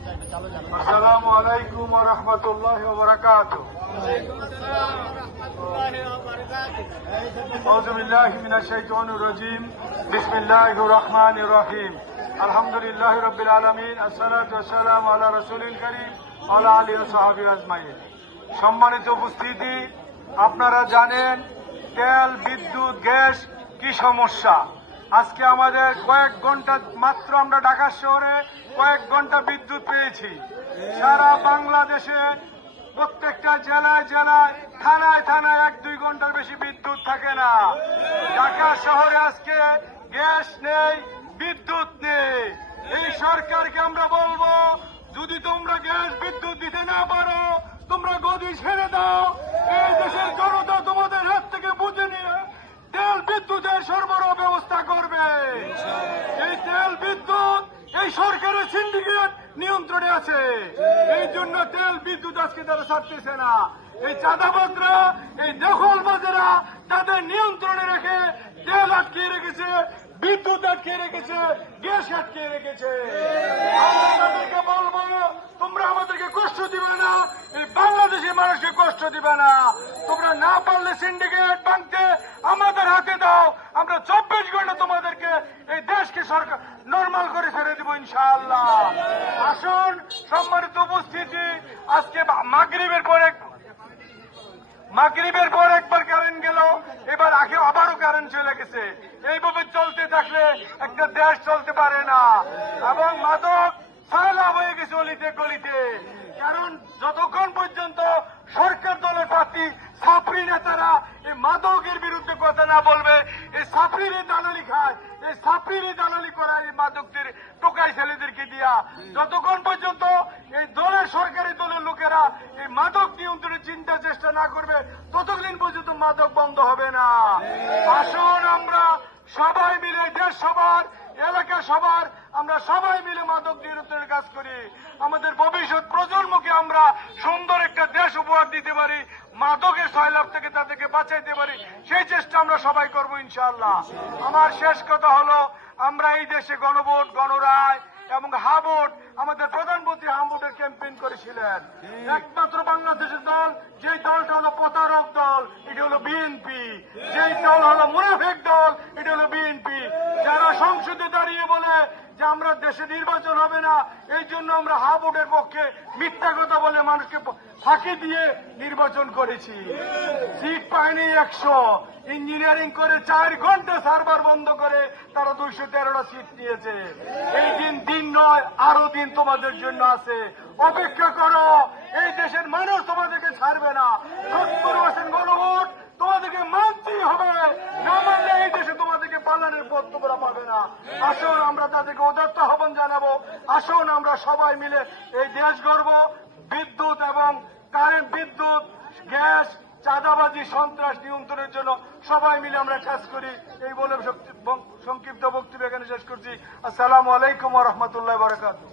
আসসালামু আলাইকুম ওয়া রাহমাতুল্লাহি ওয়া বারাকাতুহু। আউযু বিল্লাহি মিনাশ শাইতানির রাজীম। বিসমিল্লাহির রহমানির রহিম। আলহামদুলিল্লাহি রাব্বিল আলামিন। আসসালাতু ওয়াসসালামু আলা রাসূলিল কারীম ওয়া আলা আলিহি ওয়া সাহবিহি আজমাইন। সম্মানিত উপস্থিতি, আপনারা জানেন তেল, বিদ্যুৎ, গ্যাস কি সমস্যা। আজকে আমাদের কয়েক ঘন্টা মাত্র আমরা ঢাকা শহরে কয়েক ঘন্টা বিদ্যুৎ পেয়েছি। সারা বাংলাদেশে প্রত্যেকটা জেলায় জেলায় থানায় থানায় 1-2 ঘন্টার বেশি বিদ্যুৎ থাকে না। ঢাকা শহরে আজকে গ্যাস নেই, বিদ্যুৎ নেই। এই সরকারকে আমরা বলবো, যদি তোমরা গ্যাস বিদ্যুৎ দিতে না পারো, তোমরা গদি ছেড়ে দাও। এই দেশের জনতা তোমাদের হাত থেকে বুঝে নিয়ে তেল বিদ্যুতের সরবরাহ ব্যবস্থা করবে। এই তেল বিদ্যুৎ এই সরকারের সিন্ডিকেট নিয়ন্ত্রণে আছে। এই জন্য তেল বিদ্যুৎ আজকে তারা ছাড়তেছে না। এই চাঁদাবাজরা, এই দখলবাজেরা তাদের নিয়ন্ত্রণে রেখে তেল আটকে রেখেছে, বিদ্যুৎ আটকে রেখেছে, গ্যাস আটকে রেখেছে। আমরা তাদেরকে বলবো, তোমরা আমাদেরকে কষ্ট দিবে না, এই বাংলাদেশের মানুষকে কষ্ট দিবে না। তোমরা না পারলে সিন্ডিকেট ভাঙতে আমাদের হাতে দাও। আমরা 24 ঘন্টা তোমাদেরকে এই দেশকে সরকার নরমাল করে ছেড়ে দিব ইনশাআল্লাহ। আসুন সম্মানিত উপস্থিতি, আজকে মাগরিবের পর একবার কারেন্ট গেল, এবার আবারও কারেন্ট চলে গেছে। এইভাবে চলতে থাকলে একটা দেশ চলতে পারে না। এবং মাদক সায়লাভ হয়ে গেছে অলিতে গলিতে। কারণ যতক্ষণ পর্যন্ত সরকার দলের প্রার্থী ছাত্রী নেতারা এই মাদকের বিরুদ্ধে কথা না বলবে, এই ছাত্রীরে দালালি খায়, এই ছাত্রীরে দালালি করায় এই মাদকদের টোকাই ছেলেদেরকে দিয়া, যতক্ষণ পর্যন্ত এই দলের সরকারি দলের লোকেরা এই মাদক নিয়ন্ত্রণের চিন্তা চেষ্টা না করবে, ততদিন পর্যন্ত মাদক বন্ধ হবে না। আসুন আমরা সবাই মিলে, দেশ সবার, এলাকা সবার, আমরা সবাই মিলে মাদক নিয়ন্ত্রণের কাজ করি। আমাদের ভবিষ্যৎ প্রজন্মকে আমরা সুন্দর একটা দেশ উপহার দিতে পারি, মাদকের সয়লাভ থেকে তাদেরকে বাঁচাইতে পারি, সেই চেষ্টা আমরা সবাই করবো ইনশাআল্লাহ। আমার শেষ কথা হলো, আমরা এই দেশে গণভোট, গণরায় এবং হাভোট, আমাদের প্রধানমন্ত্রী হাভোটের ক্যাম্পেইন করেছিলেন। একমাত্র বাংলাদেশের দল, যে দলটা হলো প্রতারক দল, এটা হলো বিএনপি। যেই দল হলো মুনাফিক দল, এটা হলো বিএনপি। যারা সংসদে দাঁড়িয়ে বলে যে আমরা দেশে নির্বাচন হবে না, এই জন্য আমরা হাভোটের পক্ষে মিথ্যা কথা বলে মানুষকে ফাঁকি দিয়ে নির্বাচন করেছি। সিট পায়নি 100, ইঞ্জিনিয়ারিং করে 4 ঘন্টা সার্ভার বন্ধ করে তারা 213টা সিট নিয়েছে। এই দিন নয়, আরো দিন তোমাদের জন্য আছে। অপেক্ষা করো, এই দেশের মানুষ তোমাদেরকে ছাড়বে না। 70% গণভোট তোমাদেরকে মানতেই হবে, না মানলে এই দেশে তোমাদেরকে পালানোর পথ তোমরা পাবে না। আসুন আমরা তাদেরকে উদাত্ত আহ্বান জানাবো, আসুন আমরা সবাই মিলে এই দেশ গড়ব। বিদ্যুৎ এবং কারেন্ট, বিদ্যুৎ, গ্যাস, চাঁদাবাজি, সন্ত্রাস নিয়ন্ত্রণের জন্য সবাই মিলে আমরা কাজ করি। এই বলে সংক্ষিপ্ত বক্তব্য এখানে শেষ করছি। আসসালামু আলাইকুম ওয়া রাহমাতুল্লাহি ওয়া বারাকাতুহু।